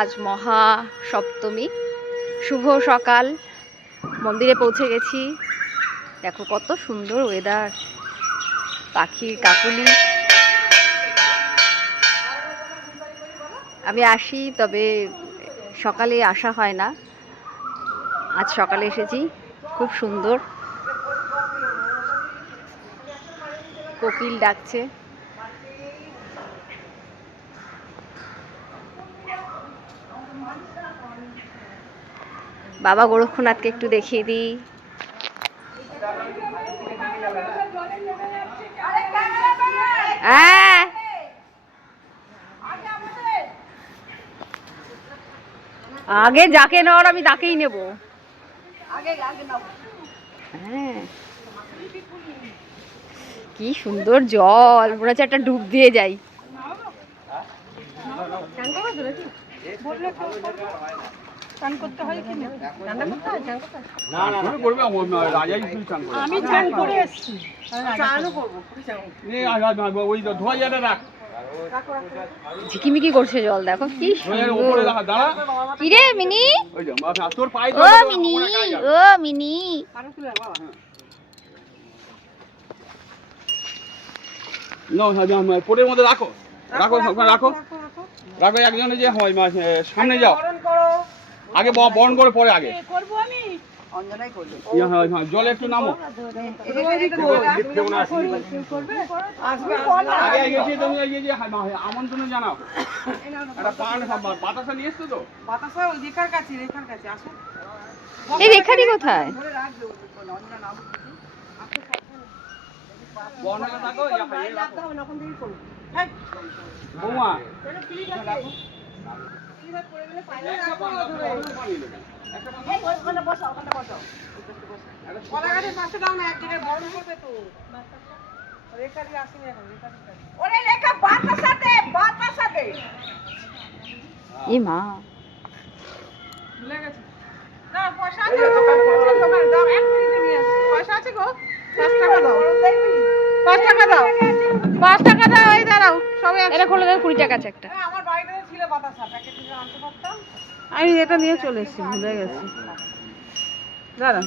আজ মহা সপ্তমী, শুভ সকাল। মন্দিরে পৌঁছে গেছি। দেখো কত সুন্দর ওয়েদার, পাখির কাকলি। আমি আসি, তবে সকালে আসা হয় না। আজ সকালে এসেছি, খুব সুন্দর। কোকিল ডাকছে। বাবা গোরক্ষনাথকে একটু দেখিয়ে দিই। হ্যাঁ, আগে যাকে নেওয়ার আমি তাকেই নেব। হ্যাঁ, কি সুন্দর জল, মনে হচ্ছে একটা ডুব দিয়ে যাই। ঝিকিমিকি করছে জল, দেখো কি সুন্দর। কি রে মিনি, ও মিনি, ও মিনি। পোটের মধ্যে রাখো রাখো রাখো রাখো। একজনে যে হয় সামনে যাও, আগে বরণ করে পরে আগে জলে একটু নামো। আমন্ত্রণ জানাও। বাতাসা নিয়ে এসছো তো? বাতাসা ওই রেখার কাছে, রেখার কাছে আসো। এই রেখাটি কোথায়? বৌমা এ মা, পয়সা আছে গো, 5 টাকা দাও, 5 টাকা দাও, 5 টাকা দাও। এই দাঁড়াও, সবাই এটা খুলে দাও। 20 টাকা আছে একটা। আমার বাড়িতে ছিল বাতাসা, প্যাকেট থেকে আনতে পারতাম। আমি এটা নিয়ে চলে এসেছি, ভুলে গেছি। দাঁড়ান।